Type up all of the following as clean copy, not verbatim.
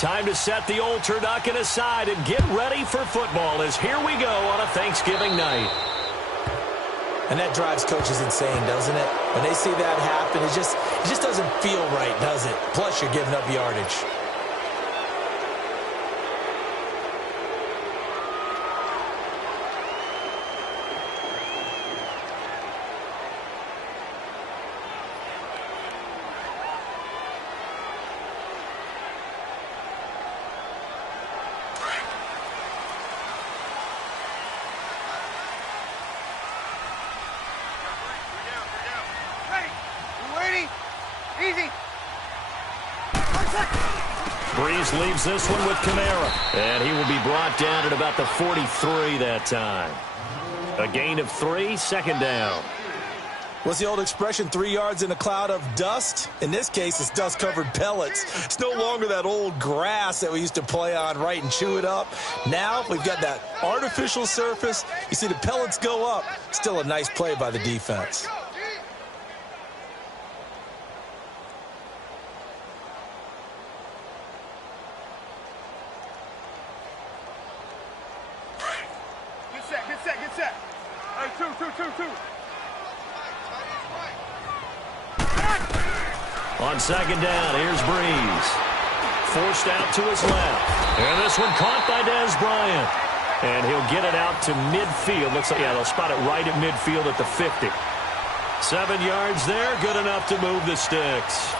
Time to set the old turducken aside and get ready for football as here we go on a Thanksgiving night. And that drives coaches insane, doesn't it? When they see that happen, it just doesn't feel right, does it? Plus, you're giving up yardage. Breeze leaves this one with Kamara, and he will be brought down at about the 43 that time. A gain of 3, second down. What's the old expression, 3 yards in a cloud of dust? In this case, it's dust-covered pellets. It's no longer that old grass that we used to play on, right, and chew it up. Now we've got that artificial surface. You see the pellets go up. Still a nice play by the defense. Get set. Hey, two. On second down, here's Breeze. Forced out to his left. And this one caught by Dez Bryant. And he'll get it out to midfield. Looks like, yeah, they'll spot it right at midfield at the 50. 7 yards there, good enough to move the sticks.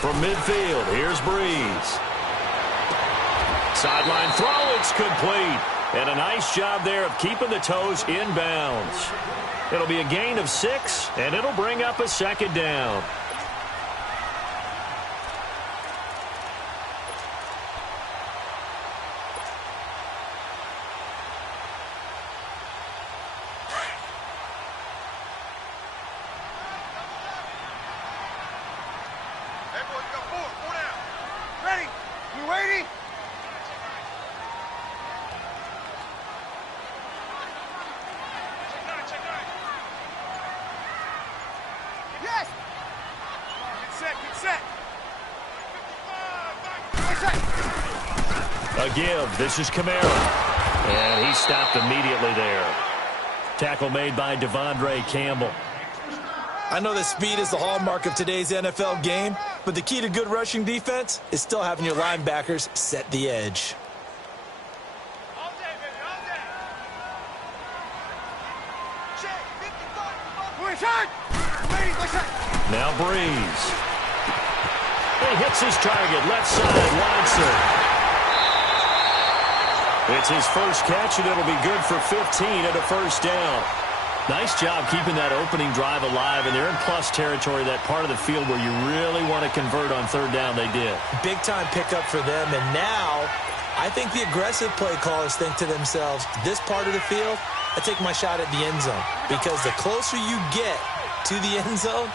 From midfield, here's Breeze. Sideline throw, it's complete. And a nice job there of keeping the toes in bounds. It'll be a gain of 6, and it'll bring up a second down. A give. This is Kamara. And he stopped immediately there. Tackle made by Devondre Campbell. I know that speed is the hallmark of today's NFL game, but the key to good rushing defense is still having your linebackers set the edge. All day, baby, all day. Check, 55. Now Breeze. He hits his target, left side, Watson. It's his first catch, and it'll be good for 15 and a first down. Nice job keeping that opening drive alive, and they're in plus territory, that part of the field where you really want to convert on third down. They did. Big-time pickup for them, and now I think the aggressive play callers think to themselves, this part of the field, I take my shot at the end zone, because the closer you get to the end zone,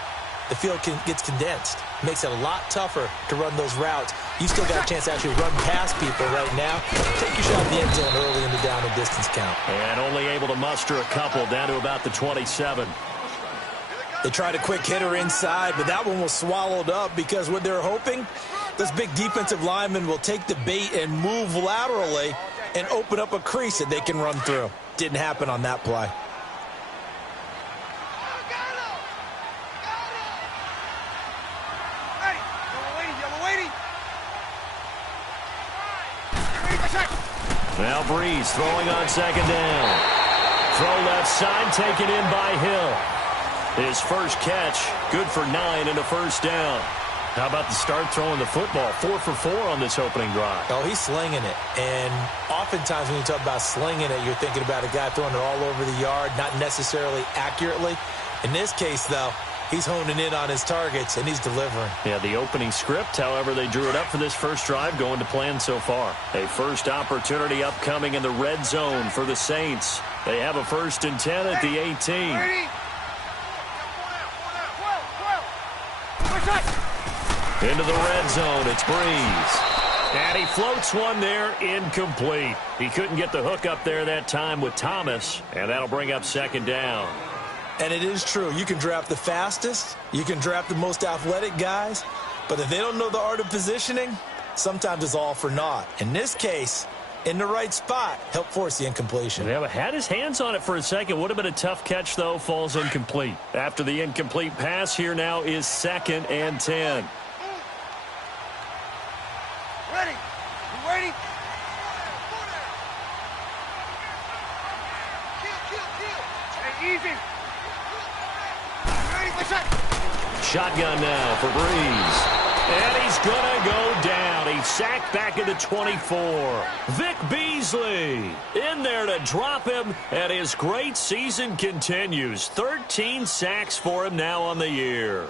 the field gets condensed. Makes it a lot tougher to run those routes. You still got a chance to actually run past people right now. Take your shot at the end zone early in the down and distance count. And only able to muster a couple down to about the 27. They tried a quick hitter inside, but that one was swallowed up because what they're hoping, those big defensive linemen will take the bait and move laterally and open up a crease that they can run through. Didn't happen on that play. Now Breeze throwing on second down. Throw left side, taken in by Hill. His first catch, good for 9 and a first down. How about the start throwing the football? 4 for 4 on this opening drive. Oh, he's slinging it. And oftentimes when you talk about slinging it, you're thinking about a guy throwing it all over the yard, not necessarily accurately. In this case, though, he's honing in on his targets, and he's delivering. Yeah, the opening script, however, they drew it up for this first drive, going to plan so far. A first opportunity upcoming in the red zone for the Saints. They have a 1st and 10 at the 18. Into the red zone, it's Breeze. And he floats one there, incomplete. He couldn't get the hook up there that time with Thomas, and that'll bring up second down. And it is true. You can draft the fastest, you can draft the most athletic guys, but if they don't know the art of positioning, sometimes it's all for naught. In this case, in the right spot, help force the incompletion. Yeah, but had his hands on it for a second. Would have been a tough catch, though. Falls incomplete. After the incomplete pass, here now is 2nd and 10. Ready? You ready? Hey, easy. You ready for shot? Shotgun now for Breeze. And he's going to go down. He's sacked back at the 24. Vic Beasley in there to drop him, and his great season continues. 13 sacks for him now on the year.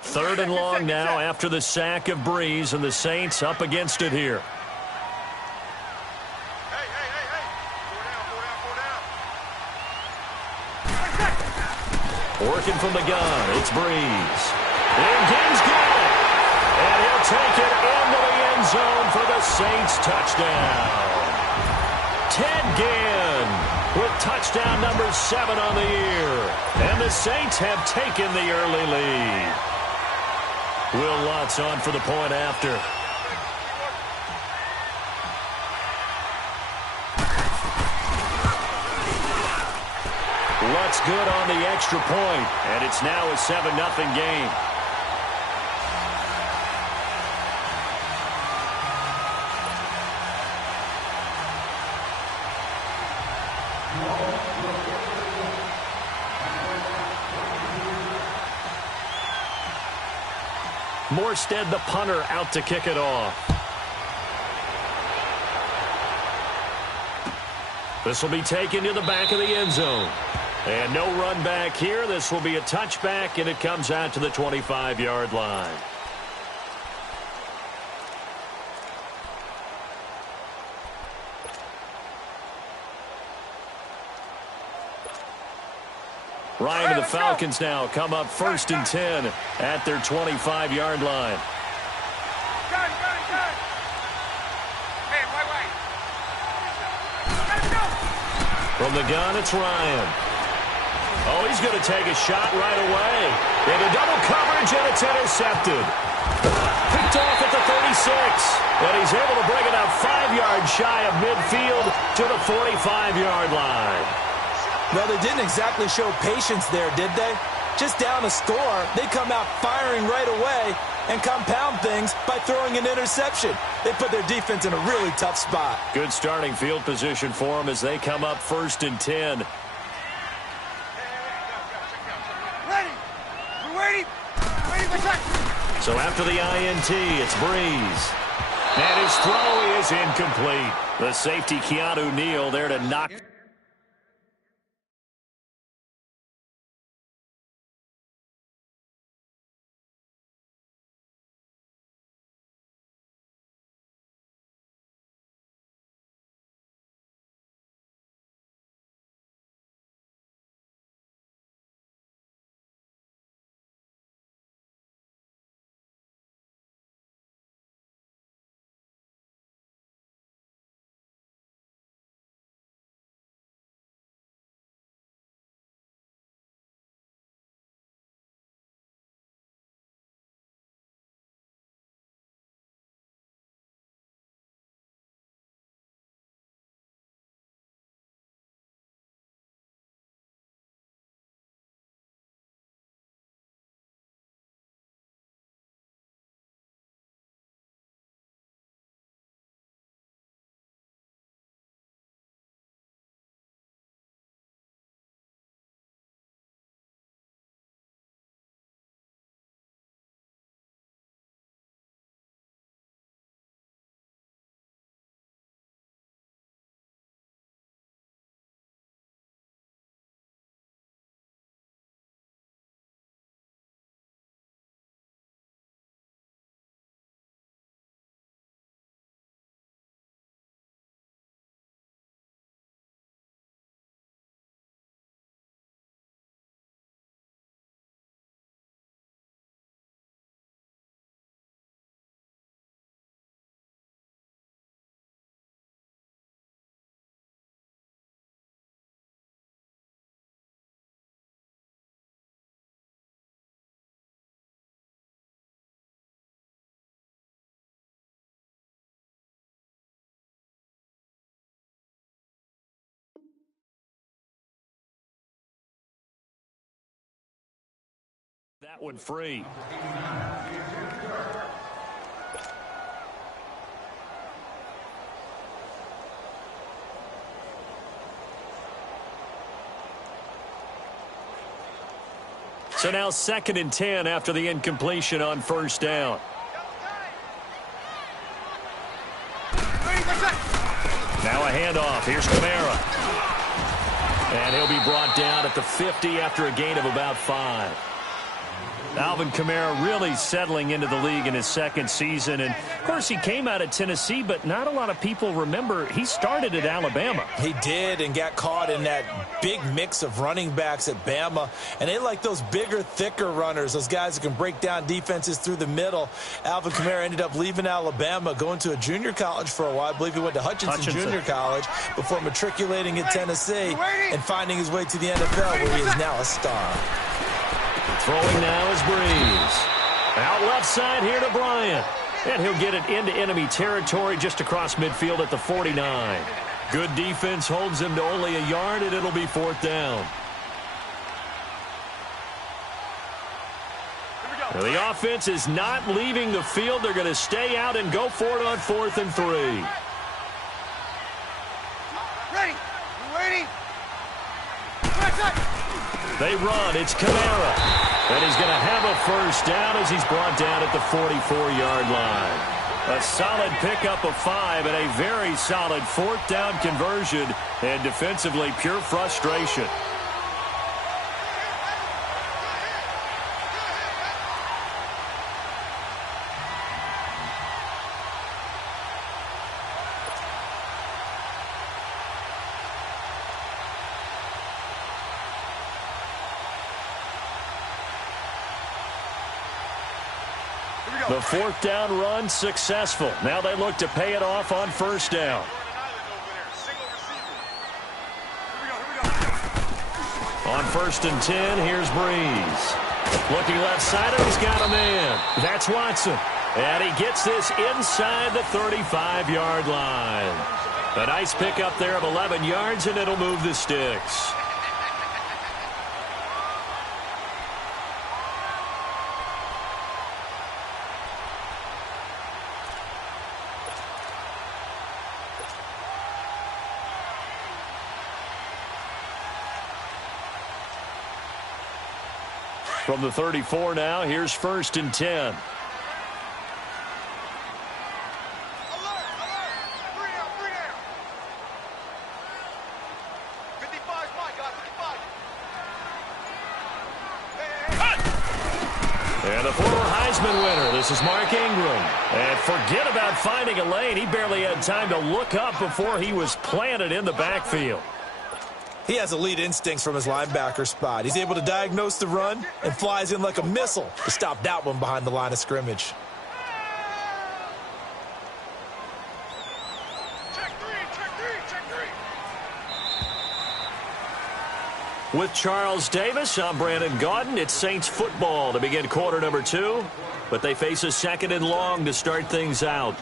Third and long now after the sack of Breeze, and the Saints up against it here. Hey. Four down. Working from the gun, it's Breeze. And he's got it. And he'll take it into the end zone for the Saints touchdown. Ted Ginn with touchdown number 7 on the year. And the Saints have taken the early lead. Will Lutz on for the point after. Lutz good on the extra point, and it's now a 7-0 game. Morstead, the punter, out to kick it off. This will be taken to the back of the end zone. And no run back here. This will be a touchback, and it comes out to the 25-yard line. Ryan and the Falcons now come up 1st and 10 at their 25-yard line. Gun. Hey, wait. Let's go. From the gun, it's Ryan. Oh, he's going to take a shot right away. Into double coverage, and it's intercepted. Picked off at the 36. And he's able to bring it up 5 yards shy of midfield to the 45-yard line. Well, they didn't exactly show patience there, did they? Just down a score, they come out firing right away and compound things by throwing an interception. They put their defense in a really tough spot. Good starting field position for them as they come up 1st and 10. Ready? You ready? Ready for shot? So after the INT, it's Breeze. And his throw is incomplete. The safety, Keanu Neal, there to knock that one free. So now 2nd and 10 after the incompletion on 1st down. Now a handoff. Here's Kamara. And he'll be brought down at the 50 after a gain of about 5. Alvin Kamara really settling into the league in his 2nd season. And, of course, he came out of Tennessee, but not a lot of people remember he started at Alabama. He did and got caught in that big mix of running backs at Bama. And they like those bigger, thicker runners, those guys who can break down defenses through the middle. Alvin Kamara ended up leaving Alabama, going to a junior college for a while. I believe he went to Hutchinson Junior College before matriculating at Tennessee and finding his way to the NFL, where he is now a star. Throwing now is Breeze. Out left side here to Bryant. And he'll get it into enemy territory just across midfield at the 49. Good defense holds him to only a yard, and it'll be 4th down. Now, the offense is not leaving the field. They're going to stay out and go for it on 4th and 3. Ready. We're waiting. They run. It's Kamara. And he's going to have a 1st down as he's brought down at the 44-yard line. A solid pickup of 5 and a very solid 4th down conversion. And defensively, pure frustration. The 4th down run successful. Now they look to pay it off on 1st down. On 1st and 10, here's Breeze. Looking left side, he's got a man. That's Watson. And he gets this inside the 35-yard line. A nice pickup there of 11 yards, and it'll move the sticks. From the 34 now, here's 1st and 10. And the former Heisman winner, this is Mark Ingram. And forget about finding a lane. He barely had time to look up before he was planted in the backfield. He has elite instincts from his linebacker spot. He's able to diagnose the run and flies in like a missile to stop that one behind the line of scrimmage. Check three. With Charles Davis, I'm Brandon Gaudin. It's Saints football to begin quarter number 2. But they face a 2nd and long to start things out.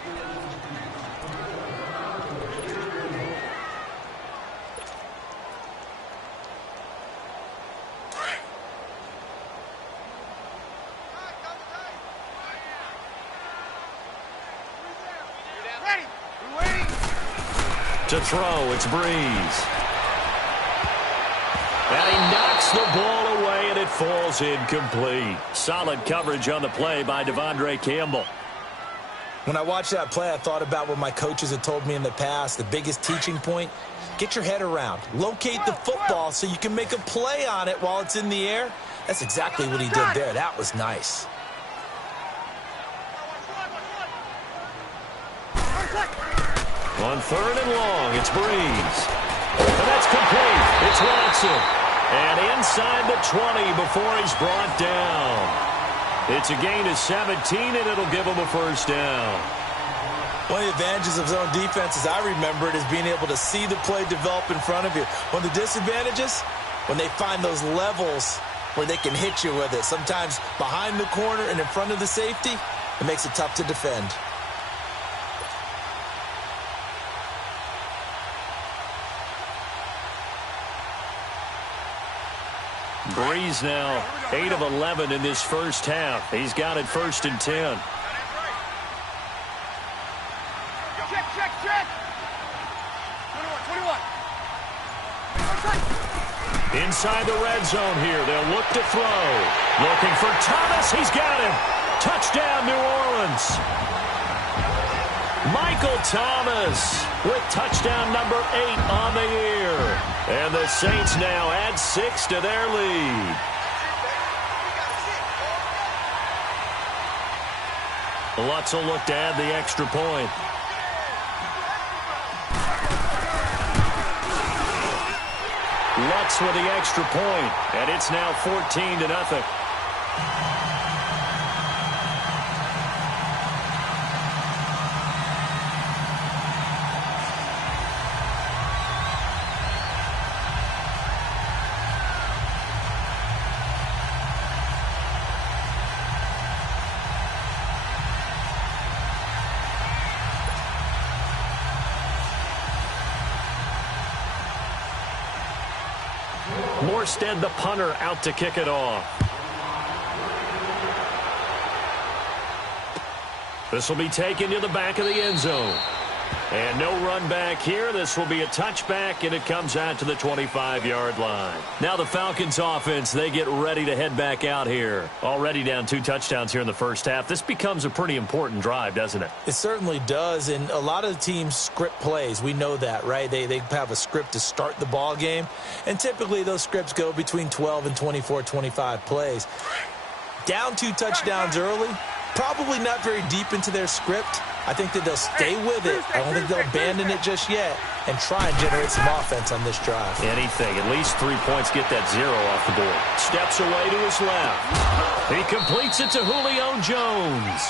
To throw, it's Breeze. And he knocks the ball away, and it falls incomplete. Solid coverage on the play by Devondre Campbell. When I watched that play, I thought about what my coaches had told me in the past. The biggest teaching point, get your head around. Locate the football so you can make a play on it while it's in the air. That's exactly what he did there. That was nice. On 3rd and long, it's Breeze. And that's complete. It's Watson. And inside the 20 before he's brought down. It's a gain of 17, and it'll give him a 1st down. One of the advantages of zone defense, as I remember it, is being able to see the play develop in front of you. One of the disadvantages, when they find those levels where they can hit you with it. Sometimes behind the corner and in front of the safety, it makes it tough to defend. Breeze now 8 of 11 in this first half. He's got it 1st and 10. Check. 21. Inside the red zone here. They'll look to throw. Looking for Thomas. He's got him. Touchdown, New Orleans. Michael Thomas with touchdown number 8 on the year. And the Saints now add 6 to their lead. Lutz will look to add the extra point. Lutz with the extra point, and it's now 14-0. Morstead, the punter, out to kick it off. This will be taken to the back of the end zone. And no run back here. This will be a touchback, and it comes out to the 25-yard line. Now the Falcons offense, they get ready to head back out here. Already down 2 touchdowns here in the first half. This becomes a pretty important drive, doesn't it? It certainly does, and a lot of the teams script plays. We know that, right? They have a script to start the ball game, and typically those scripts go between 12 and 24, 25 plays. Down 2 touchdowns early, probably not very deep into their script. I think that they'll stay with it. I don't think they'll abandon it just yet and try and generate some offense on this drive. Anything. At least 3 points, get that 0 off the board. Steps away to his left. He completes it to Julio Jones.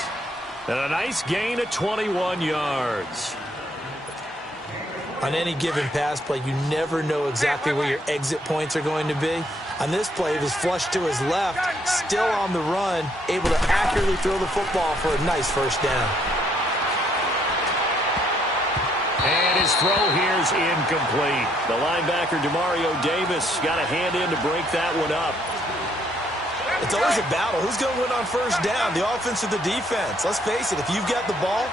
And a nice gain of 21 yards. On any given pass play, you never know exactly where your exit points are going to be. On this play, it was flushed to his left, still on the run, able to accurately throw the football for a nice first down. And his throw here's incomplete. The linebacker, Demario Davis, got a hand in to break that one up. It's always a battle. Who's going to win on first down, the offense or the defense? Let's face it, if you've got the ball,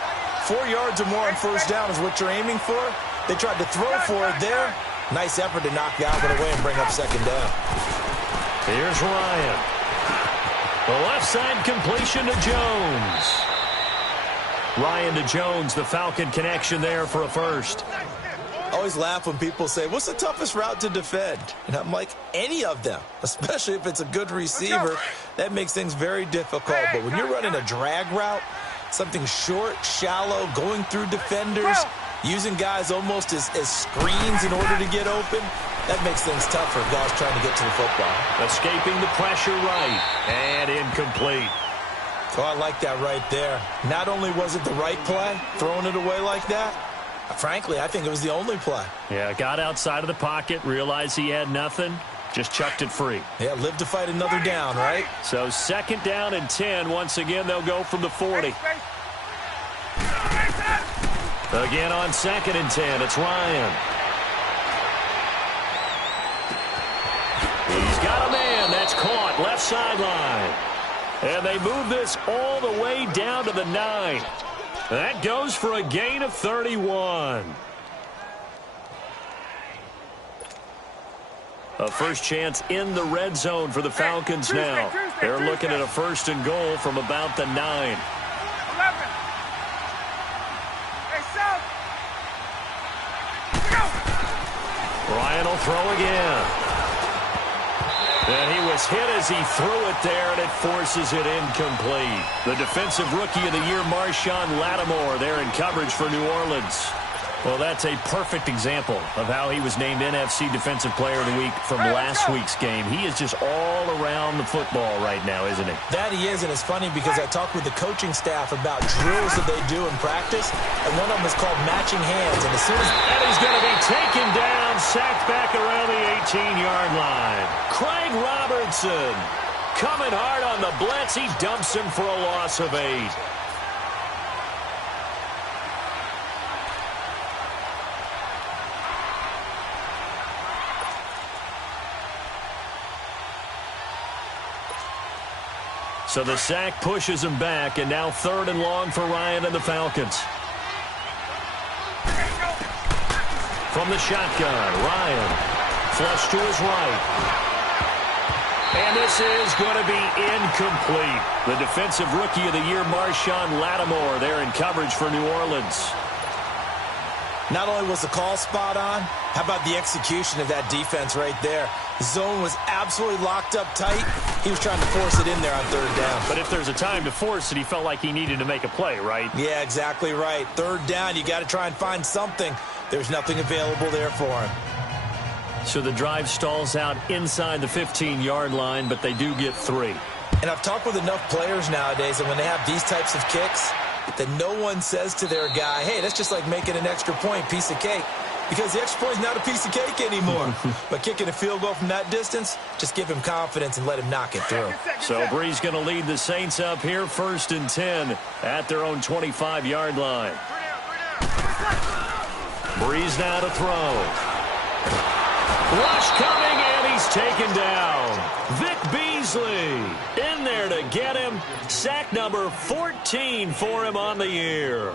4 yards or more on first down is what you're aiming for. They tried to throw for it there. Nice effort to knock that one away and bring up second down. Here's Ryan. The left side completion to Jones. Ryan to Jones, the Falcon connection there for a first. I always laugh when people say, what's the toughest route to defend? And I'm like, any of them, especially if it's a good receiver. That makes things very difficult. But when you're running a drag route, something short, shallow, going through defenders, using guys almost as screens in order to get open, that makes things tough for guys trying to get to the football. Escaping the pressure right, and incomplete. Oh, I like that right there. Not only was it the right play, throwing it away like that, frankly, I think it was the only play. Yeah, got outside of the pocket, realized he had nothing, just chucked it free. Yeah, live to fight another down, right? So 2nd down and 10. Once again, they'll go from the 40. Again on 2nd and 10, it's Ryan. He's got a man. That's caught. Left sideline. And they move this all the way down to the 9. That goes for a gain of 31. A first chance in the red zone for the Falcons now. They're looking at a 1st and goal from about the 9. 11. Hey, South. Ryan will throw again. And he was hit as he threw it there, and it forces it incomplete. The defensive rookie of the year, Marshawn Lattimore, there in coverage for New Orleans. Well, that's a perfect example of how he was named NFC Defensive Player of the Week from last week's game. He is just all around the football right now, isn't he? That he is, and it's funny because I talked with the coaching staff about drills that they do in practice, and one of them is called matching hands. And as soon as... And he's going to be taken down, sacked back around the 18-yard line. Craig Robertson coming hard on the blitz. He dumps him for a loss of 8. So the sack pushes him back, and now 3rd and long for Ryan and the Falcons. From the shotgun, Ryan flush to his right. And this is going to be incomplete. The defensive rookie of the year, Marshawn Lattimore, there in coverage for New Orleans. Not only was the call spot on, how about the execution of that defense right there? The zone was absolutely locked up tight. He was trying to force it in there on 3rd down. But if there's a time to force it, he felt like he needed to make a play, right? Yeah, exactly right. 3rd down, you got to try and find something. There's nothing available there for him. So the drive stalls out inside the 15-yard line, but they do get 3. And I've talked with enough players nowadays, and when they have these types of kicks, that no one says to their guy, hey, that's just like making an extra point, piece of cake. Because the extra point is not a piece of cake anymore. But kicking a field goal from that distance, just give him confidence and let him knock it through. So Brees going to lead the Saints up here, 1st and 10 at their own 25-yard line. Brees now to throw. Rush coming, and he's taken down. Vic Beasley in there to get him. Sack number 14 for him on the year.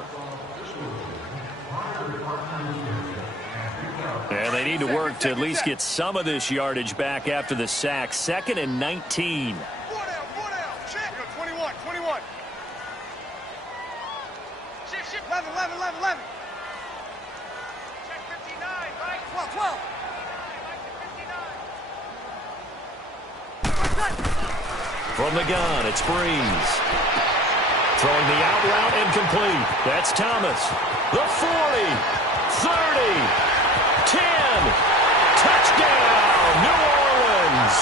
And they need to work to at least get some of this yardage back after the sack. 2nd and 19. 21. 11. Check 59, right? 12. From the gun, it's Brees. Throwing the out route incomplete. That's Thomas. The 40, 30, 10. Touchdown, New Orleans.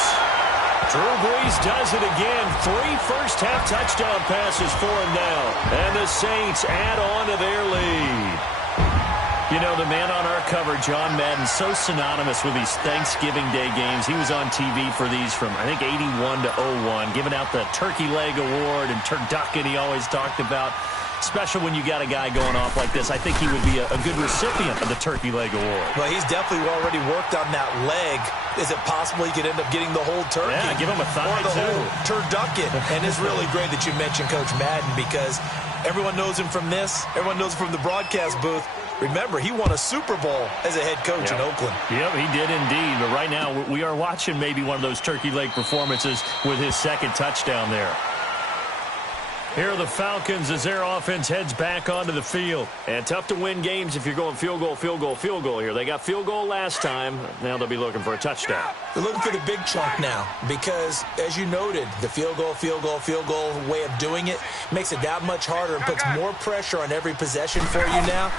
Drew Brees does it again. 3 first-half touchdown passes for him now. And the Saints add on to their lead. You know, the man on our cover, John Madden, so synonymous with these Thanksgiving Day games. He was on TV for these from, I think, 81 to 01, giving out the Turkey Leg Award and turducken he always talked about. Special when you got a guy going off like this. I think he would be a good recipient of the Turkey Leg Award. Well, he's definitely already worked on that leg. Is it possible he could end up getting the whole turkey? Yeah, give him a thigh, or the too. whole turducken. And it's really great that you mentioned Coach Madden, because everyone knows him from this. Everyone knows him from the broadcast booth. Remember, he won a Super Bowl as a head coach in Oakland. Yep, he did indeed. But right now, we are watching maybe one of those turkey leg performances with his 2nd touchdown there. Here are the Falcons as their offense heads back onto the field. And tough to win games if you're going field goal here. They got field goal last time. Now they'll be looking for a touchdown. They're looking for the big chunk now because, as you noted, the field goal way of doing it makes it that much harder and puts more pressure on every possession for you now.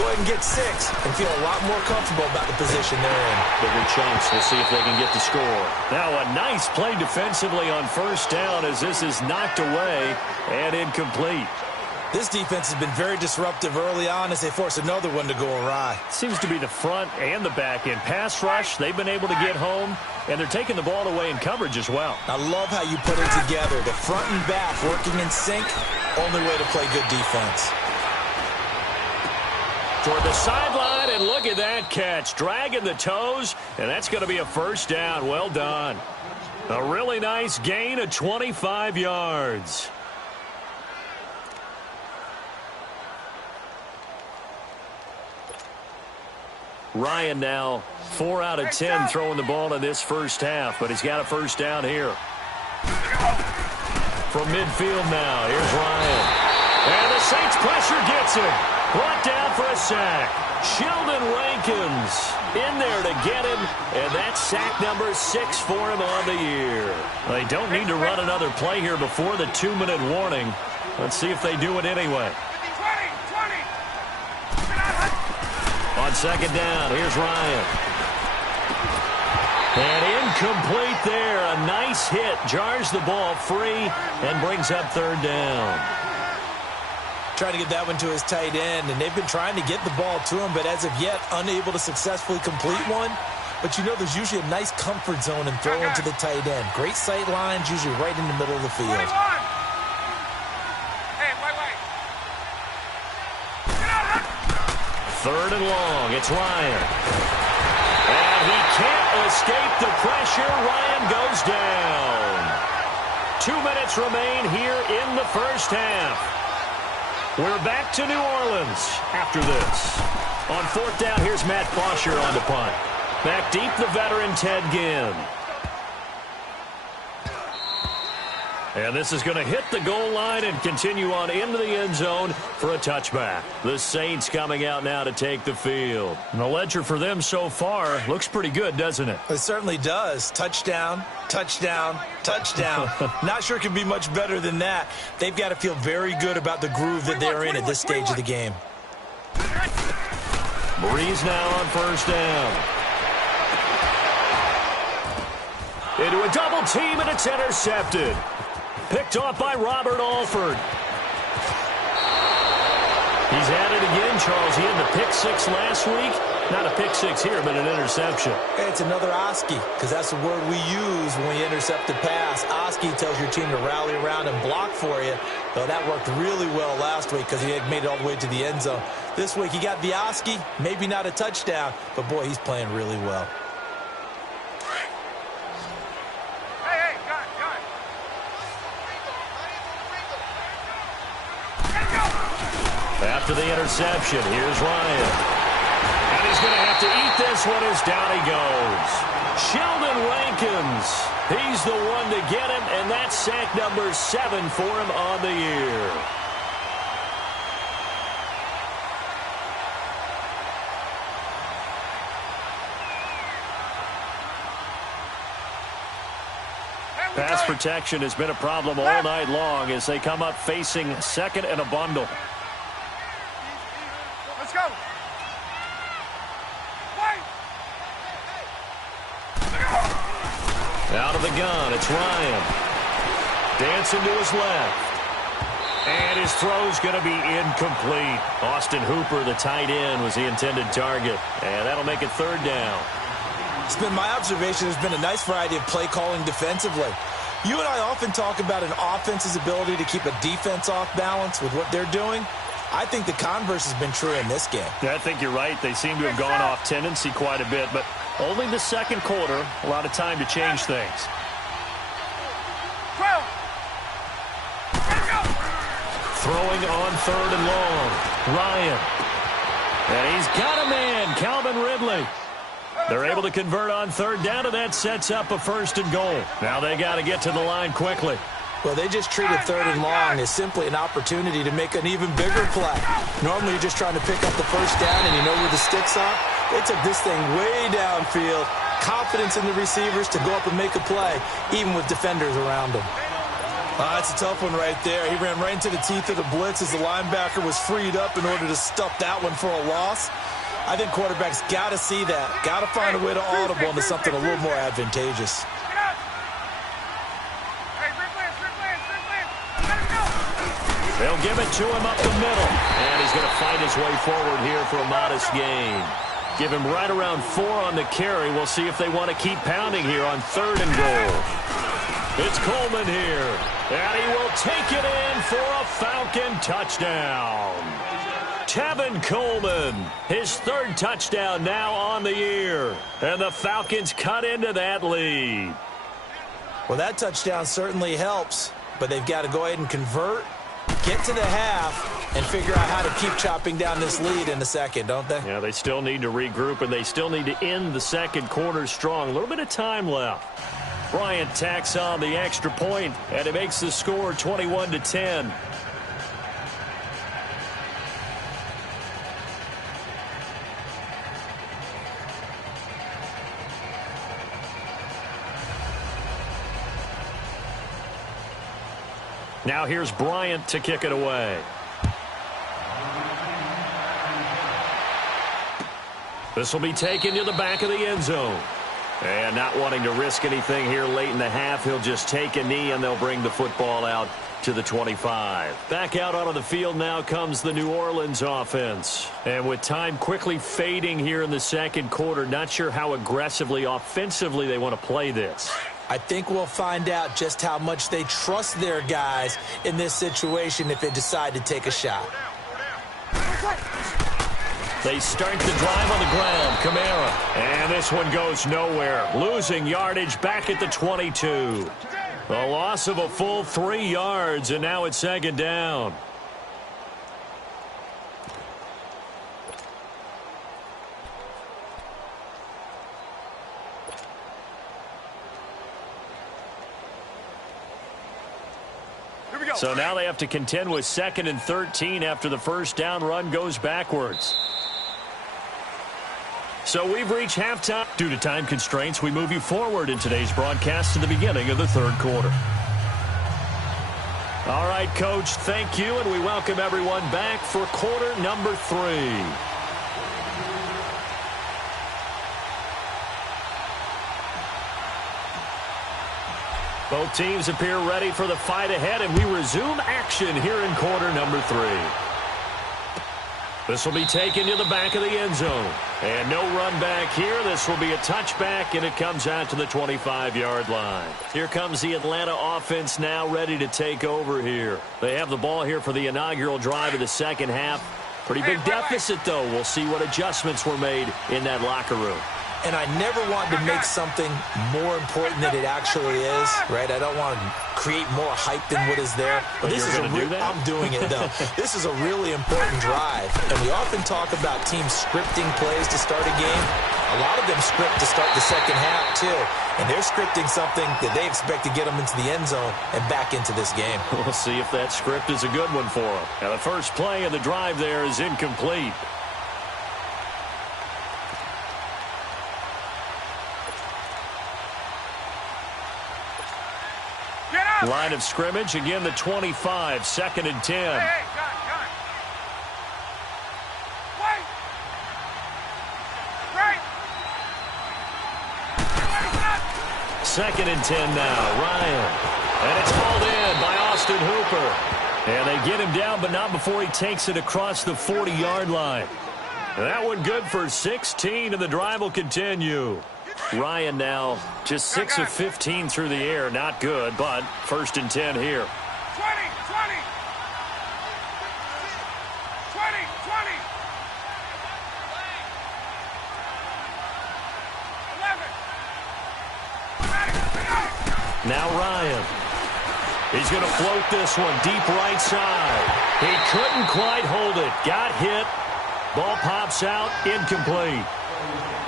Go ahead and get 6 and feel a lot more comfortable about the position they're in. Bigger chunks. We'll see if they can get the score. Now a nice play defensively on 1st down as this is knocked away and incomplete. This defense has been very disruptive early on as they force another one to go awry. Seems to be the front and the back end. Pass rush, they've been able to get home, and they're taking the ball away in coverage as well. I love how you put it together. The front and back working in sync, only way to play good defense. Toward the sideline, and look at that catch. Dragging the toes, and that's going to be a 1st down. Well done. A really nice gain of 25 yards. Ryan now 4 out of 10 throwing the ball in this 1st half, but he's got a 1st down here. From midfield now, here's Ryan. And the Saints pressure gets him. Brought down for a sack. Sheldon Rankins in there to get him, and that's sack number 6 for him on the year. They don't need to run another play here before the 2-minute warning. Let's see if they do it anyway. On 2nd down, here's Ryan. And incomplete there. A nice hit. Jars the ball free and brings up 3rd down. Trying to get that one to his tight end, and they've been trying to get the ball to him, but as of yet, unable to successfully complete one. But you know there's usually a nice comfort zone in throwing to the tight end. Great sight lines, usually right in the middle of the field. 21. Hey, wait. 3rd and long. It's Ryan. And he can't escape the pressure. Ryan goes down. 2 minutes remain here in the first half. We're back to New Orleans after this. On fourth down, here's Matt Bosher on the punt. Back deep, the veteran Ted Ginn. And this is going to hit the goal line and continue on into the end zone for a touchback. The Saints coming out now to take the field. And the ledger for them so far looks pretty good, doesn't it? It certainly does. Touchdown, touchdown, touchdown. Not sure it can be much better than that. They've got to feel very good about the groove that they're in at this stage of the game. Breeze now on first down. Into a double team, and it's intercepted. Picked off by Robert Alford. He's at it again, Charles. He had the pick six last week. Not a pick six here, but an interception. It's another Oski, because that's the word we use when we intercept the pass. Oski tells your team to rally around and block for you. Though that worked really well last week because he had made it all the way to the end zone. This week he got the Oski, maybe not a touchdown, but boy, he's playing really well. After the interception, here's Ryan. And he's going to have to eat this one as down he goes. Sheldon Rankins, he's the one to get him, and that's sack number 7 for him on the year. Pass protection has been a problem all night long as they come up facing second and a bundle. Let's go. Out of the gun, it's Ryan. Dancing to his left. And his throw's going to be incomplete. Austin Hooper, the tight end, was the intended target. And that'll make it third down. It's been my observation there's been a nice variety of play calling defensively. You and I often talk about an offense's ability to keep a defense off balance with what they're doing. I think the converse has been true in this game. Yeah, I think you're right. They seem to have gone off tendency quite a bit, but only the second quarter, a lot of time to change things. 12. Throwing on third and long. Ryan. And he's got a man, Calvin Ridley. They're able to convert on third down, and that sets up a first and goal. Now they got to get to the line quickly. Well, they just treated third and long as simply an opportunity to make an even bigger play. Normally, you're just trying to pick up the first down, and you know where the sticks are. They took this thing way downfield. Confidence in the receivers to go up and make a play, even with defenders around them. That's a tough one right there. He ran right into the teeth of the blitz as the linebacker was freed up in order to stuff that one for a loss. I think quarterbacks got to see that. Got to find a way to audible into something a little more advantageous. They'll give it to him up the middle. And he's going to fight his way forward here for a modest gain. Give him right around 4 on the carry. We'll see if they want to keep pounding here on third and goal. It's Coleman here. And he will take it in for a Falcon touchdown. Tevin Coleman, his third touchdown now on the year. And the Falcons cut into that lead. Well, that touchdown certainly helps, but they've got to go ahead and convert, get to the half, and figure out how to keep chopping down this lead in the second, don't they? Yeah, they still need to regroup, and they still need to end the second quarter strong. A little bit of time left. Bryant tacks on the extra point, and it makes the score 21-10. Now here's Bryant to kick it away. This will be taken to the back of the end zone. And not wanting to risk anything here late in the half, he'll just take a knee and they'll bring the football out to the 25. Back out onto the field now comes the New Orleans offense. And with time quickly fading here in the second quarter, not sure how aggressively, offensively they want to play this. I think we'll find out just how much they trust their guys in this situation if they decide to take a shot. They start the drive on the ground. Kamara. And this one goes nowhere. Losing yardage back at the 22. A loss of a full 3 yards, and now it's second down. So now they have to contend with 2nd and 13 after the first down run goes backwards. So we've reached halftime. Due to time constraints, we move you forward in today's broadcast to the beginning of the third quarter. All right, Coach, thank you, and we welcome everyone back for quarter number 3. Both teams appear ready for the fight ahead, and we resume action here in quarter number 3. This will be taken to the back of the end zone. And no run back here. This will be a touchback, and it comes out to the 25-yard line. Here comes the Atlanta offense now ready to take over here. They have the ball here for the inaugural drive of the second half. Pretty big deficit, though. We'll see what adjustments were made in that locker room. And I never want to make something more important than it actually is, right? I don't want to create more hype than what is there. But this is I'm doing it, though. This is a really important drive. And we often talk about teams scripting plays to start a game. A lot of them script to start the second half, too. And they're scripting something that they expect to get them into the end zone and back into this game. We'll see if that script is a good one for them. Now, the first play of the drive there is incomplete. Line of scrimmage, again the 25, 2nd and 10. Hey, wait. Right. 2nd and 10 now, Ryan. And it's hauled in by Austin Hooper. And they get him down, but not before he takes it across the 40-yard line. And that one good for 16, and the drive will continue. Ryan now just 6 of 15 through the air. Not good, but 1st and 10 here. 20. 20. 11. Now Ryan. He's going to float this one deep right side. He couldn't quite hold it. Got hit. Ball pops out. Incomplete.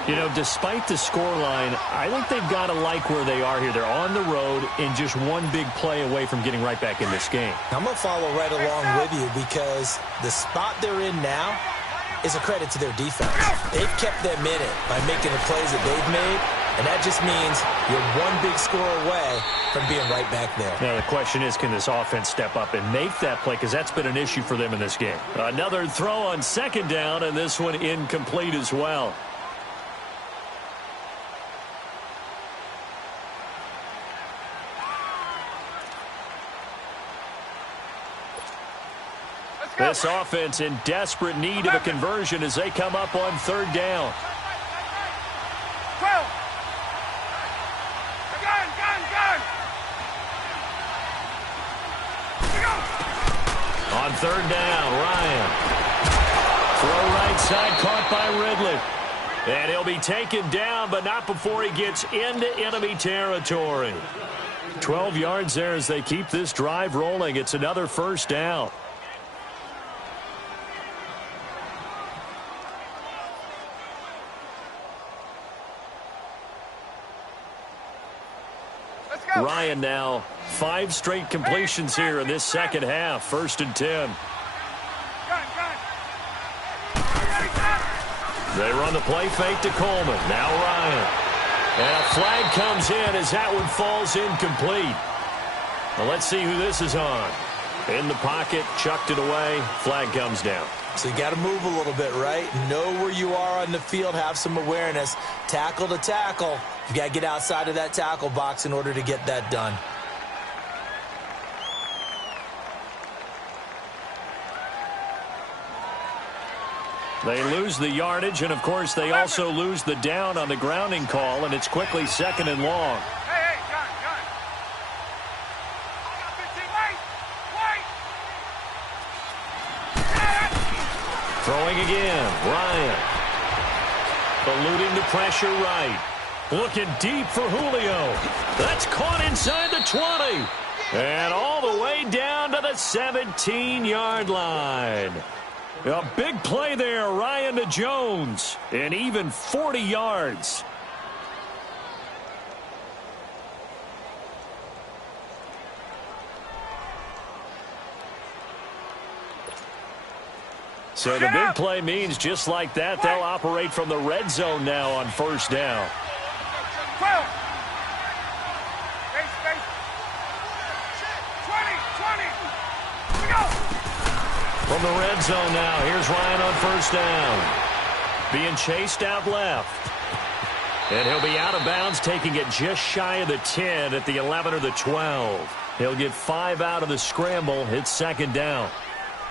You know, despite the scoreline, I think they've got to like where they are here. They're on the road and just one big play away from getting right back in this game. I'm going to follow right along with you because the spot they're in now is a credit to their defense. They've kept them in it by making the plays that they've made, and that just means you're one big score away from being right back there. Now, the question is, can this offense step up and make that play? Because that's been an issue for them in this game. Another throw on 2nd down, and this one incomplete as well. This offense in desperate need of a conversion as they come up on 3rd down. 12. Gun. On 3rd down, Ryan. Throw right side, caught by Ridley. And he'll be taken down, but not before he gets into enemy territory. 12 yards there as they keep this drive rolling. It's another 1st down. Ryan now 5 straight completions here in this second half. 1st and 10. They run the play fake to Coleman. Now Ryan. And a flag comes in as that one falls incomplete. Well, let's see who this is on. In the pocket, chucked it away. Flag comes down. So you got to move a little bit, right? Know where you are on the field. Have some awareness. Tackle to tackle. You got to get outside of that tackle box in order to get that done. They lose the yardage, and, of course, they also lose the down on the grounding call, and it's quickly 2nd and long. Hey, gun. I got 15, wait. Throwing again, Ryan. Eluding the pressure right. Looking deep for Julio. That's caught inside the 20. And all the way down to the 17-yard line. A big play there, Ryan to Jones. And even 40 yards. So the big play means just like that, they'll operate from the red zone now on first down. 12. Base. 20. We go. From the red zone now, here's Ryan on first down. Being chased out left. And he'll be out of bounds, taking it just shy of the 10 at the 11 or the 12. He'll get 5 out of the scramble. It's second down.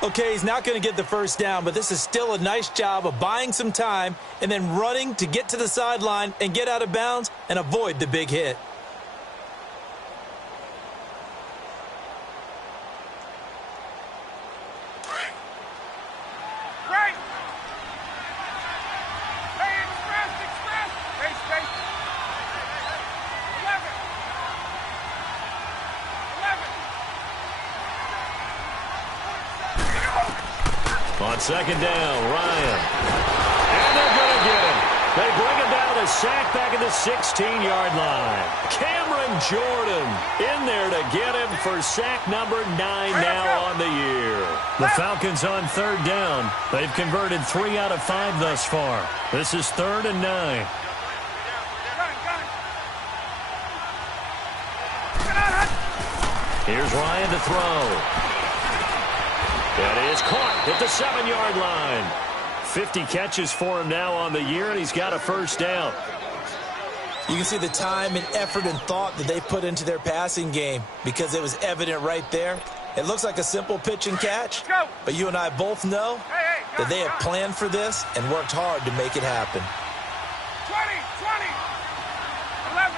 Okay, he's not going to get the first down, but this is still a nice job of buying some time and then running to get to the sideline and get out of bounds and avoid the big hit. Right. Hey, express. Base. 11. On second down, Ryan. And they're going to get him. They bring him down to sack back at the 16-yard line. Cameron Jordan in there to get him for sack number 9 now on the year. The Falcons on third down. They've converted 3 out of 5 thus far. This is 3rd and 9. Here's Ryan to throw. That is caught at the 7-yard line. 50 catches for him now on the year, and he's got a first down. You can see the time and effort and thought that they put into their passing game because it was evident right there. It looks like a simple pitch and catch, but you and I both know that they have planned for this and worked hard to make it happen. 20. 11.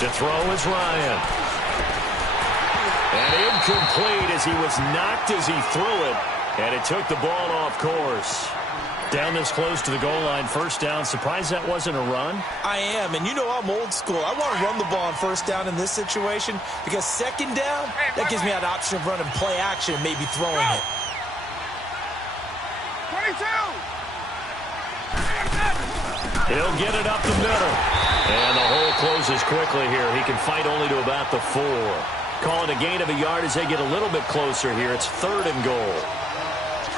To throw is Ryan. And incomplete as he was knocked as he threw it. And it took the ball off course. Down this close to the goal line, first down. Surprised that wasn't a run? I am, and you know I'm old school. I want to run the ball on first down in this situation because second down, that gives me that option of running play action and maybe throwing it. 22. He'll get it up the middle. And the hole closes quickly here. He can fight only to about the 4. Calling a gain of a yard as they get a little bit closer here. It's 3rd and goal.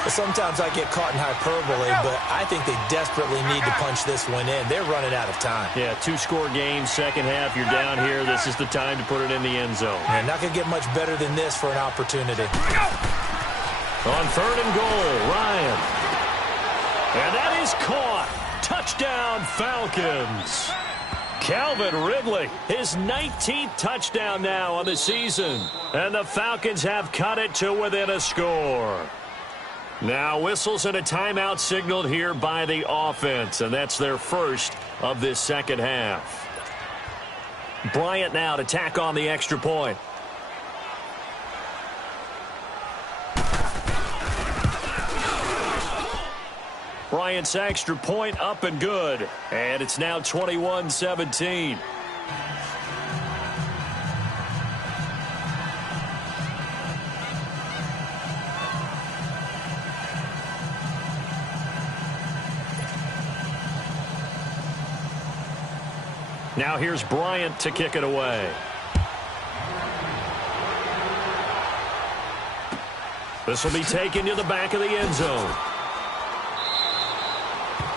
Sometimes I get caught in hyperbole, but I think they desperately need to punch this one in. They're running out of time. Yeah, 2-score game, second half. You're down here. This is the time to put it in the end zone. And not going to get much better than this for an opportunity. On 3rd and goal, Ryan. And that is caught. Touchdown, Falcons. Calvin Ridley, his 19th touchdown now on the season. And the Falcons have cut it to within a score. Now whistles and a timeout signaled here by the offense, and that's their first of this second half. Bryant now to tack on the extra point. Bryant's extra point up and good, and it's now 21-17. Now here's Bryant to kick it away. This will be taken to the back of the end zone.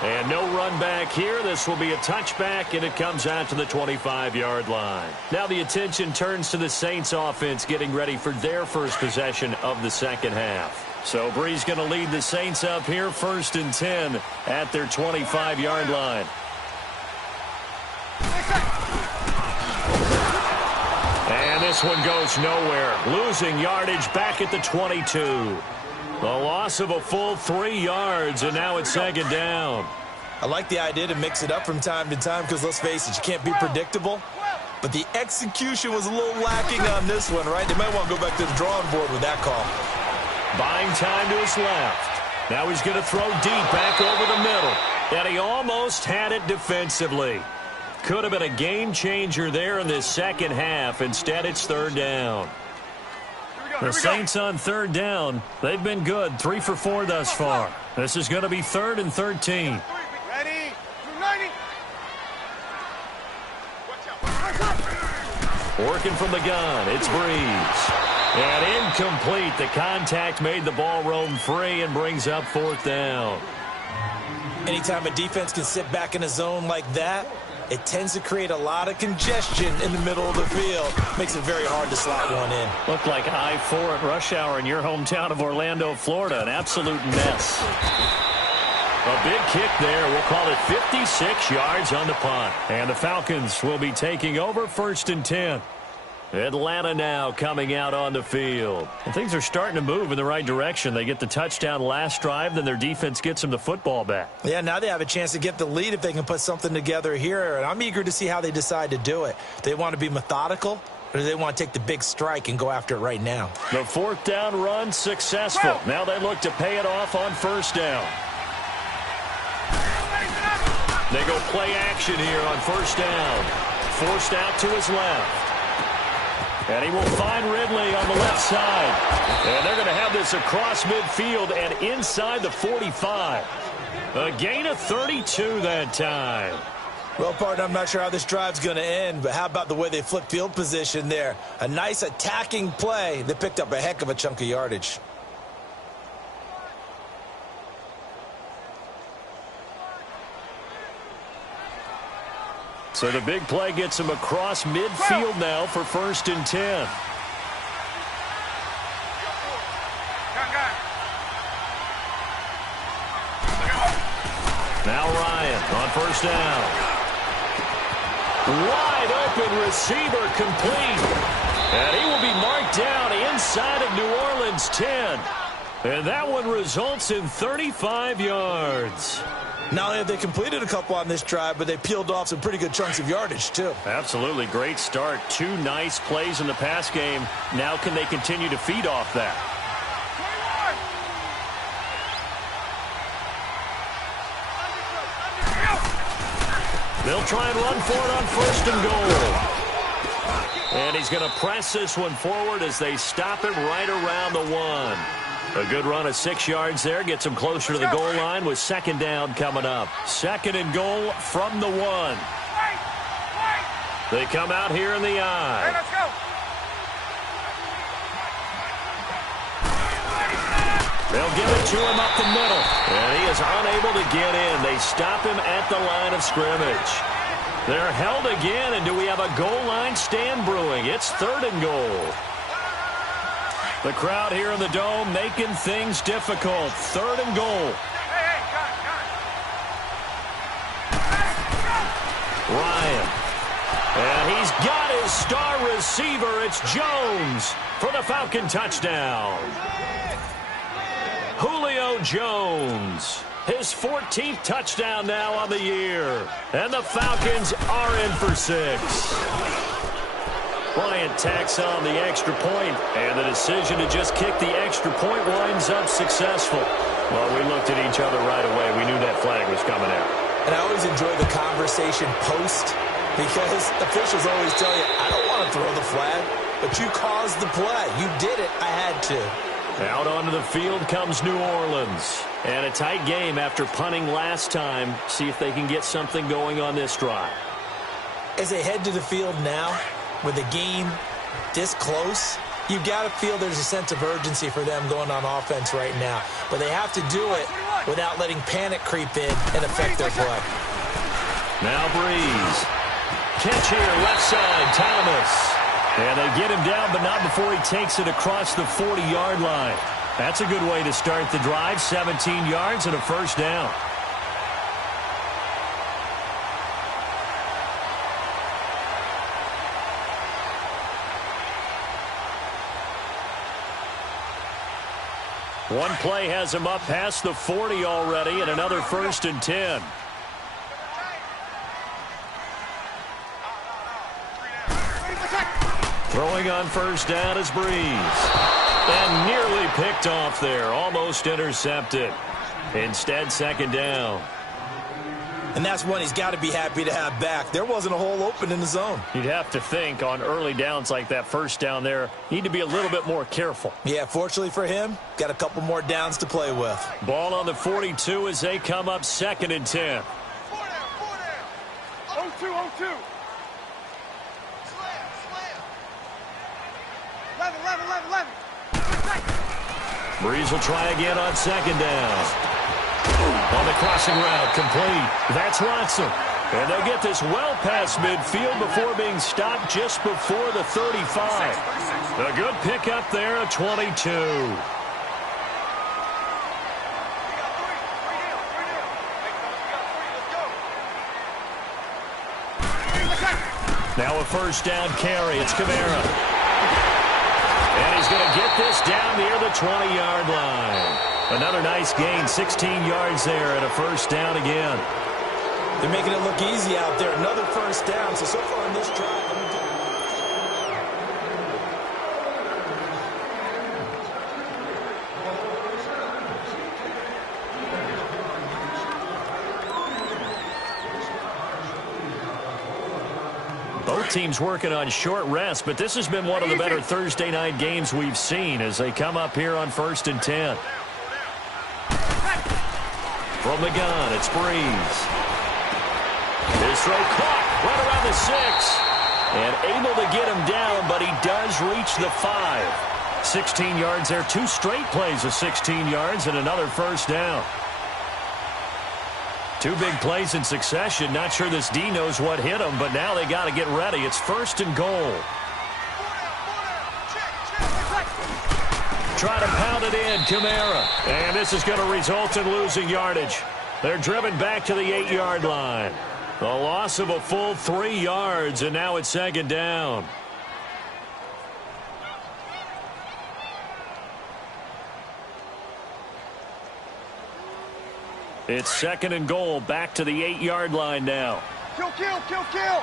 And no run back here. This will be a touchback, and it comes out to the 25-yard line. Now the attention turns to the Saints offense getting ready for their first possession of the second half. So Bree's going to lead the Saints up here, 1st and 10 at their 25-yard line. And this one goes nowhere. Losing yardage back at the 22. The loss of a full 3 yards, and now it's second down. I like the idea to mix it up from time to time because, let's face it, you can't be predictable. But the execution was a little lacking on this one, right? They might want to go back to the drawing board with that call. Buying time to his left. Now he's going to throw deep back over the middle. And he almost had it defensively. Could have been a game changer there in this second half. Instead, it's third down. The Saints on third down. They've been good. 3 for 4 thus far. This is going to be 3rd and 13. Ready? 290. Working from the gun, it's Breeze. And incomplete. The contact made the ball roam free and brings up 4th down. Anytime a defense can sit back in a zone like that, it tends to create a lot of congestion in the middle of the field. Makes it very hard to slot one in. Looked like I-4 at rush hour in your hometown of Orlando, Florida. An absolute mess. A big kick there. We'll call it 56 yards on the punt. And the Falcons will be taking over 1st and 10. Atlanta now coming out on the field. And things are starting to move in the right direction. They get the touchdown last drive, then their defense gets them the football back. Yeah, now they have a chance to get the lead if they can put something together here. And I'm eager to see how they decide to do it. They want to be methodical, or do they want to take the big strike and go after it right now? The 4th down run successful. Now they look to pay it off on 1st down. They go play action here on 1st down. Forced out to his left. And he will find Ridley on the left side. And they're going to have this across midfield and inside the 45. A gain of 32 that time. Well, partner, I'm not sure how this drive's going to end, but how about the way they flipped field position there? A nice attacking play that picked up a heck of a chunk of yardage. So the big play gets him across midfield now for 1st and 10. Now Ryan on 1st down. Wide open receiver complete. And he will be marked down inside of New Orleans 10. And that one results in 35 yards. Not only have they completed a couple on this drive, but they peeled off some pretty good chunks of yardage, too. Absolutely. Great start. 2 nice plays in the pass game. Now can they continue to feed off that? They'll try and run for it on 1st and goal. And he's going to press this one forward as they stop it right around the 1. A good run of 6 yards there. Gets him closer to the goal line with 2nd down coming up. 2nd and goal from the 1. They come out here in the I. Hey, let's go. They'll give it to him up the middle. And he is unable to get in. They stop him at the line of scrimmage. They're held again, and do we have a goal line stand brewing? It's 3rd and goal. The crowd here in the Dome making things difficult. 3rd and goal. Hey, Ryan. And he's got his star receiver. It's Jones for the Falcon touchdown. Julio Jones. His 14th touchdown now on the year. And the Falcons are in for 6. Bryant tacks on the extra point, and the decision to just kick the extra point winds up successful. Well, we looked at each other right away. We knew that flag was coming out. And I always enjoy the conversation post, because officials always tell you, I don't want to throw the flag, but you caused the play. You did it. I had to. Out onto the field comes New Orleans. And a tight game after punting last time. See if they can get something going on this drive. As they head to the field now, with the game this close, you've got to feel there's a sense of urgency for them going on offense right now. But they have to do it without letting panic creep in and affect their play. Now Breeze. Catch here, left side, Thomas. And they get him down, but not before he takes it across the 40-yard line. That's a good way to start the drive. 17 yards and a 1st down. One play has him up past the 40 already, and another 1st and 10. Throwing on 1st down is Breeze. And nearly picked off there. Almost intercepted. Instead, 2nd down. And that's one he's got to be happy to have back. There wasn't a hole open in the zone. You'd have to think on early downs like that first down there, you need to be a little bit more careful. Yeah, fortunately for him, got a couple more downs to play with. Ball on the 42 as they come up 2nd and 10. 0-2, 0-2. 11. Breeze will try again on 2nd down. On the crossing route, complete. That's Watson. And they get this well past midfield before being stopped just before the 35. A good pickup there at 22. Now a first down carry. It's Kamara. And he's going to get this down near the 20-yard line. Another nice gain, 16 yards there, and a first down again. They're making it look easy out there. Another first down. So far in this drive, both teams working on short rest, but this has been one of the better Thursday night games we've seen as they come up here on 1st and 10. From the gun, it's Breeze. His throw caught right around the 6. And able to get him down, but he does reach the 5. 16 yards there, 2 straight plays of 16 yards and another first down. 2 big plays in succession. Not sure this D knows what hit him, but now they got to get ready. It's 1st and goal. Try to pound it in, Kamara. And this is going to result in losing yardage. They're driven back to the 8-yard line. A loss of a full 3 yards, and now it's 2nd down. It's 2nd and goal, back to the 8-yard line now. Kill.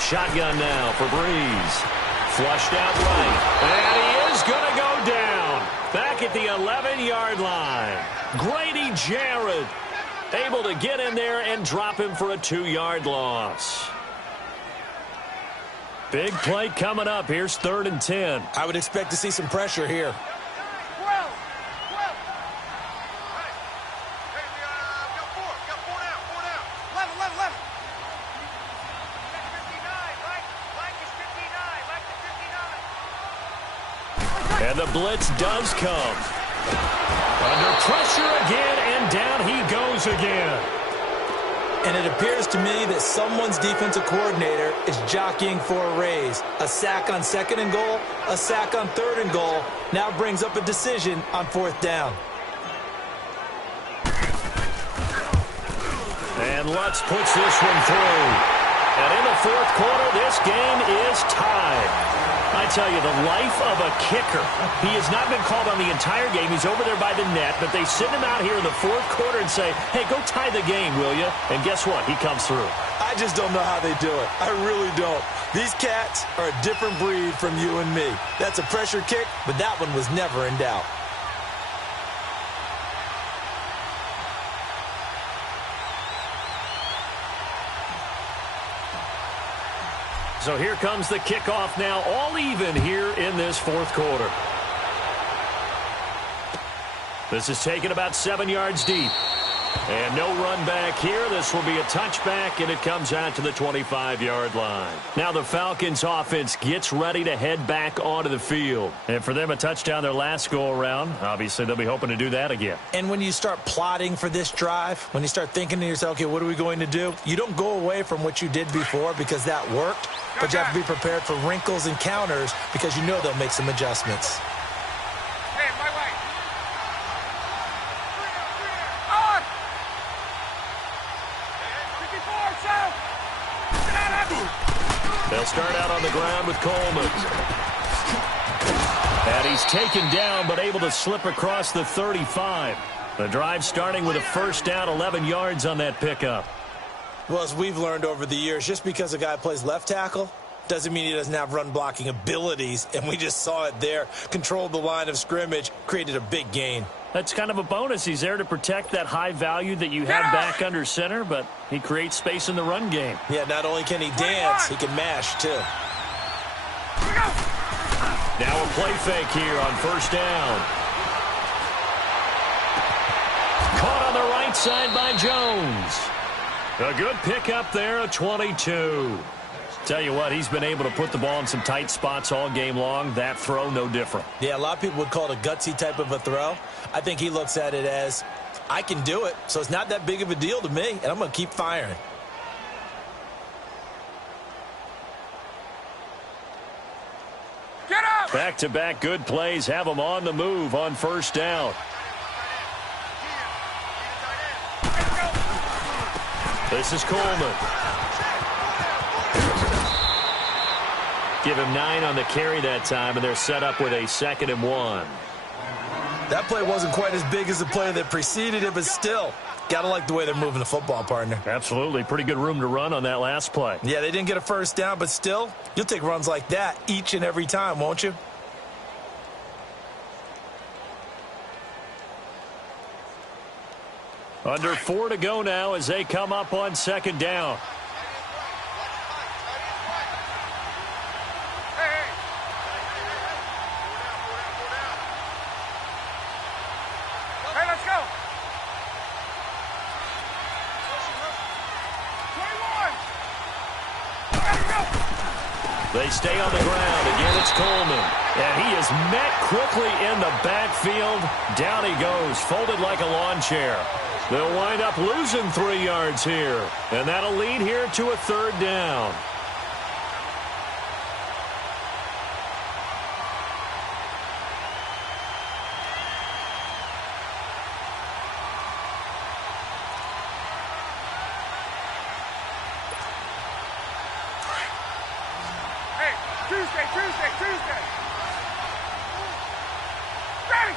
Shotgun now for Breeze. Flushed out right. And he is going to go down. Back at the 11-yard line. Grady Jarrett able to get in there and drop him for a 2-yard loss. Big play coming up. Here's 3rd and 10. I would expect to see some pressure here. 12. And the blitz does come. Under pressure again, and down he goes again. And it appears to me that someone's defensive coordinator is jockeying for a raise. A sack on 2nd and goal, a sack on 3rd and goal. Now brings up a decision on 4th down. And Lutz puts this one through. And in the 4th quarter, this game is tied. I tell you, the life of a kicker. He has not been called on the entire game. He's over there by the net, but they send him out here in the 4th quarter and say, hey, go tie the game, will you? And guess what? He comes through. I just don't know how they do it. I really don't. These cats are a different breed from you and me. That's a pressure kick, but that one was never in doubt. So here comes the kickoff now, all even here in this 4th quarter. This is taken about 7 yards deep. And no run back here. This will be a touchback, and it comes out to the 25-yard line. Now the Falcons offense gets ready to head back onto the field. And for them, a touchdown their last go-around. Obviously, they'll be hoping to do that again. And when you start plotting for this drive, when you start thinking to yourself, okay, what are we going to do? You don't go away from what you did before because that worked, but you have to be prepared for wrinkles and counters because you know they'll make some adjustments. Hey, my way. They'll start out on the ground with Coleman. And he's taken down, but able to slip across the 35. The drive starting with a first down, 11 yards on that pickup. Well, as we've learned over the years, just because a guy plays left tackle doesn't mean he doesn't have run blocking abilities, and we just saw it there. Controlled the line of scrimmage, created a big gain. That's kind of a bonus. He's there to protect that high value that you have back under center, but he creates space in the run game. Yeah, not only can he dance, he can mash, too. Now a play fake here on first down. Caught on the right side by Jones. A good pickup there, a 22. Tell you what, he's been able to put the ball in some tight spots all game long. That throw, no different. Yeah, a lot of people would call it a gutsy type of a throw. I think he looks at it as, I can do it, so it's not that big of a deal to me, and I'm going to keep firing. Get up! Back-to-back good plays have him on the move on first down. This is Coleman. Give him 9 on the carry that time, and they're set up with a 2nd and 1. That play wasn't quite as big as the play that preceded it, but still, got to like the way they're moving the football, partner. Absolutely. Pretty good room to run on that last play. Yeah, they didn't get a first down, but still, you'll take runs like that each and every time, won't you? Under 4 to go now as they come up on 2nd down. Hey, let's go. 21. They stay on the ground. Again, it's Coleman. And he is met quickly in the backfield. Down he goes, folded like a lawn chair. They'll wind up losing 3 yards here. And that'll lead here to a 3rd down. Hey, Tuesday. Ready.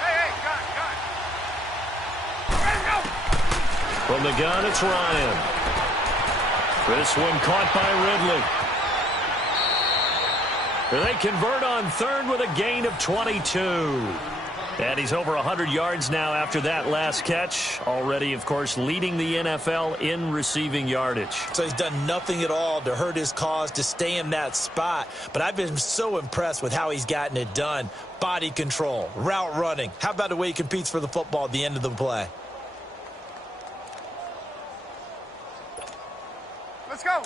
Hey, got. Ready, go. From the gun, it's Ryan. This one caught by Ridley. They convert on 3rd with a gain of 22. And he's over 100 yards now after that last catch. Already, of course, leading the NFL in receiving yardage. So he's done nothing at all to hurt his cause, to stay in that spot. But I've been so impressed with how he's gotten it done. Body control, route running. How about the way he competes for the football at the end of the play? Let's go.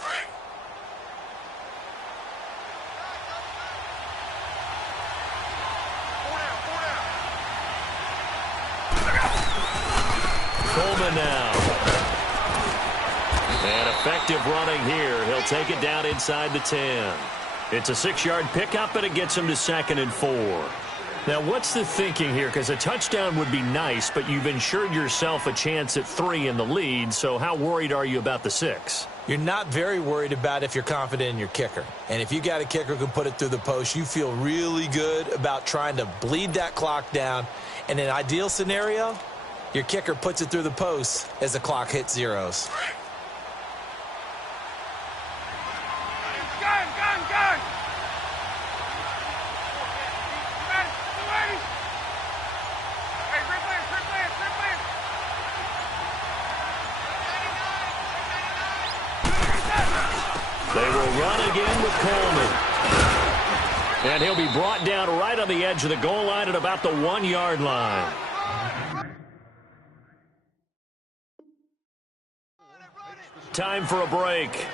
Coleman now. And effective running here. He'll take it down inside the 10. It's a 6-yard pickup, and it gets him to 2nd and 4. Now, what's the thinking here? Because a touchdown would be nice, but you've ensured yourself a chance at 3 in the lead, so how worried are you about the 6? You're not very worried about if you're confident in your kicker. And if you got a kicker who can put it through the post, you feel really good about trying to bleed that clock down. In an ideal scenario, your kicker puts it through the post as the clock hits zeros. Gun. Hey, Ridley. They will run again with Coleman. And he'll be brought down right on the edge of the goal line at about the 1-yard line. Time for a break.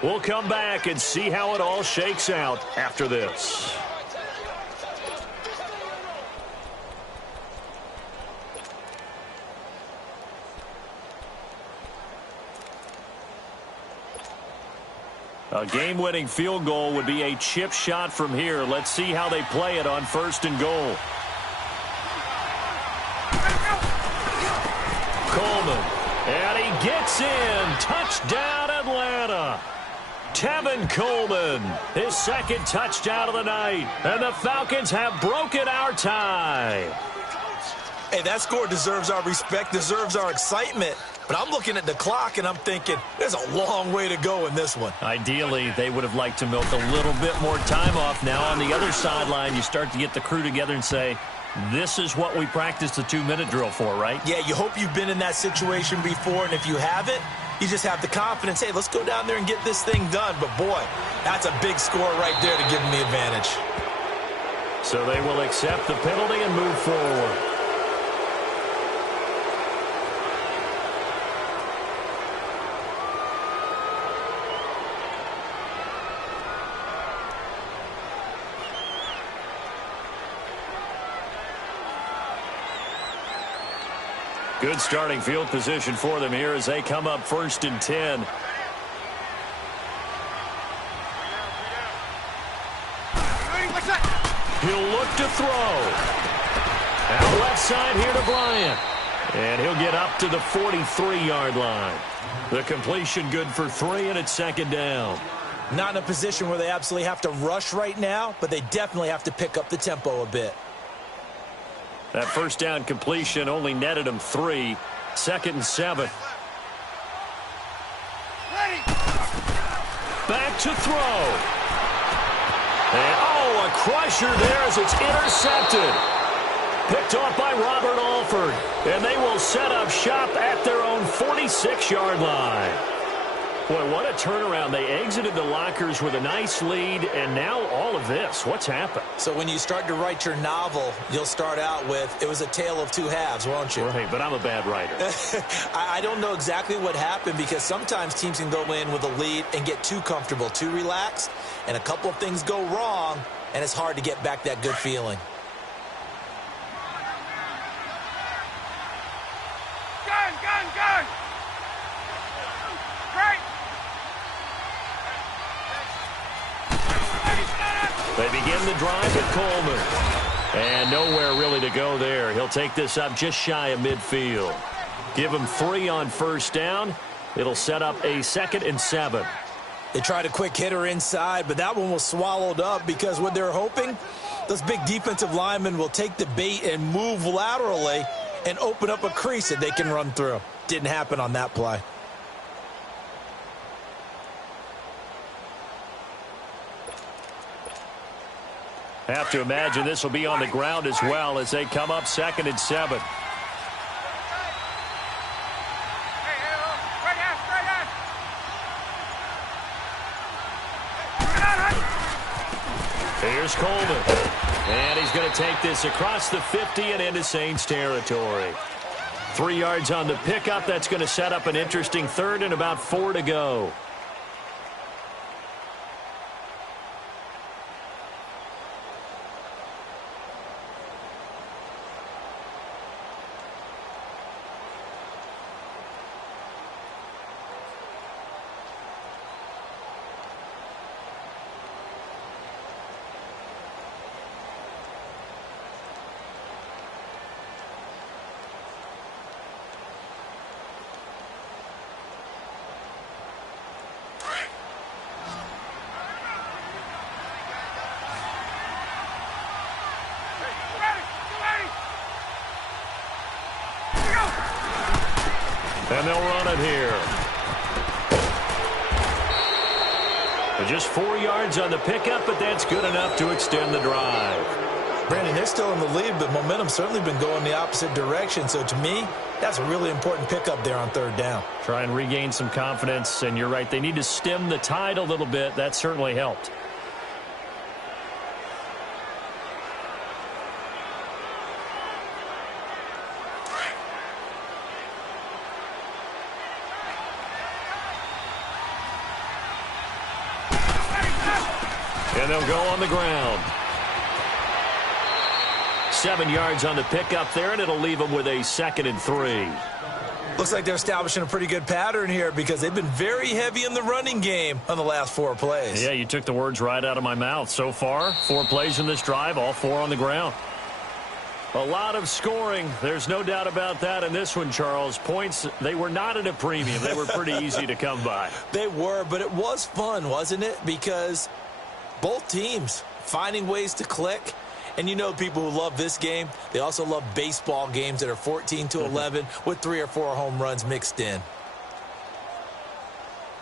We'll come back and see how it all shakes out after this. A game-winning field goal would be a chip shot from here. Let's see how they play it on 1st and goal. Coleman, and he gets in. Touchdown, Atlanta. Tevin Coleman, his 2nd touchdown of the night. And the Falcons have broken our tie. Hey, that score deserves our respect, deserves our excitement. But I'm looking at the clock, and I'm thinking, there's a long way to go in this one. Ideally, they would have liked to milk a little bit more time off. Now, on the other sideline, you start to get the crew together and say, This is what we practiced the 2-minute drill for, right? Yeah, you hope you've been in that situation before, and if you haven't, you just have the confidence, hey, let's go down there and get this thing done. But, boy, that's a big score right there to give them the advantage. So they will accept the penalty and move forward. Good starting field position for them here as they come up 1st and 10. He'll look to throw. Out left side here to Bryant. And he'll get up to the 43-yard line. The completion good for 3, and it's 2nd down. Not in a position where they absolutely have to rush right now, but they definitely have to pick up the tempo a bit. That 1st down completion only netted him 3. 2nd and 7. Back to throw. And, a crusher there as it's intercepted. Picked off by Robert Alford. And they will set up shop at their own 46-yard line. Boy, what a turnaround. They exited the lockers with a nice lead, and now all of this. What's happened? So when you start to write your novel, you'll start out with, it was a tale of 2 halves, won't you? Right, but I'm a bad writer. I don't know exactly what happened because sometimes teams can go in with a lead and get too comfortable, too relaxed, and a couple of things go wrong, and it's hard to get back that good feeling. Gun! Right! They begin the drive with Coleman. And nowhere really to go there. He'll take this up just shy of midfield. Give him 3 on 1st down. It'll set up a 2nd and 7. They tried a quick hitter inside, but that one was swallowed up because what they're hoping, those big defensive linemen will take the bait and move laterally and open up a crease that they can run through. Didn't happen on that play. Have to imagine this will be on the ground as well as they come up 2nd and 7. Here's Coleman. And he's going to take this across the 50 and into Saints territory. 3 yards on the pickup. That's going to set up an interesting 3rd and about 4 to go. And they'll run it here. Just 4 yards on the pickup, but that's good enough to extend the drive. Brandon, they're still in the lead, but momentum's certainly been going the opposite direction. So to me, that's a really important pickup there on 3rd down. Try and regain some confidence, and you're right. They need to stem the tide a little bit. That certainly helped. And they'll go on the ground. 7 yards on the pickup there, and it'll leave them with a 2nd and 3. Looks like they're establishing a pretty good pattern here because they've been very heavy in the running game on the last 4 plays. Yeah, you took the words right out of my mouth. So far, 4 plays in this drive, all 4 on the ground. A lot of scoring. There's no doubt about that in this one, Charles. Points, they were not at a premium. They were pretty easy to come by. They were, but it was fun, wasn't it? Because both teams finding ways to click. And you know people who love this game, they also love baseball games that are 14-11 with 3 or 4 home runs mixed in.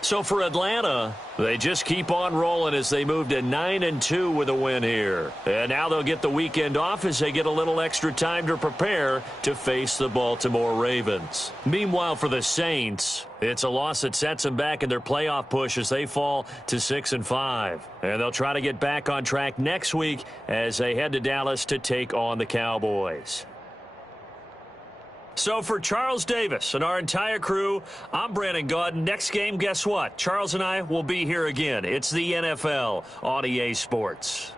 So for Atlanta, they just keep on rolling as they move to 9-2 with a win here. And now they'll get the weekend off as they get a little extra time to prepare to face the Baltimore Ravens. Meanwhile, for the Saints, it's a loss that sets them back in their playoff push as they fall to 6-5. And they'll try to get back on track next week as they head to Dallas to take on the Cowboys. So for Charles Davis and our entire crew, I'm Brandon Gaudin. Next game, guess what? Charles and I will be here again. It's the NFL on EA Sports.